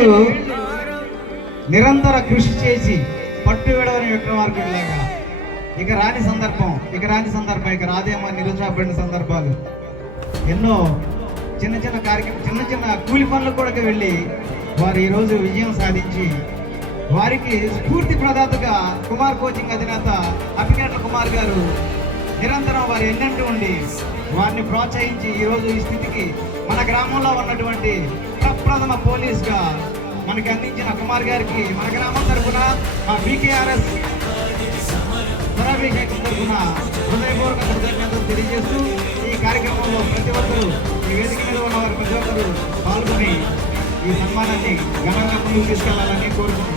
ఏళ్ళు నిరంతర కృషి చేసి పట్టు విడవని విక్రమార్కుడిలాగా. ఇక రాని సందర్భం ఇక రాని సందర్భం ఇక రాదేమో నిరుత్సాహపడిన సందర్భాలు. ఎన్నో చిన్న చిన్న కార్యక్రమం చిన్న చిన్న కూలి పనులు కూడా వెళ్ళి వారు ఈరోజు విజయం సాధించి వారికి స్ఫూర్తి ప్రదాతగా కుమార్ కోచింగ్ అధినేత అప్పికేట్ల కుమార్ గారు నిరంతరం వారు ఎన్నంటూ ఉండి వారిని ప్రోత్సహించి ఈరోజు ఈ స్థితికి మన గ్రామంలో ఉన్నటువంటి ప్రప్రథమ పోలీస్గా మనకి అందించిన కుమార్ గారికి మన గ్రామం తరఫున మా బీకేఆర్ఎస్ స్వరాభిషేకం తరఫున హృదయపూర్వక కృతజ్ఞతలు తెలియజేస్తూ ఈ కార్యక్రమంలో ప్రతి ఒక్కరూ ఈ వేదిక మీద ఉన్న వారు ప్రతి ఒక్కరూ పాల్గొని ఈ సన్మానాన్ని ఘనంగా ముందుకు తీసుకెళ్ళాలని కోరుకుంటున్నాను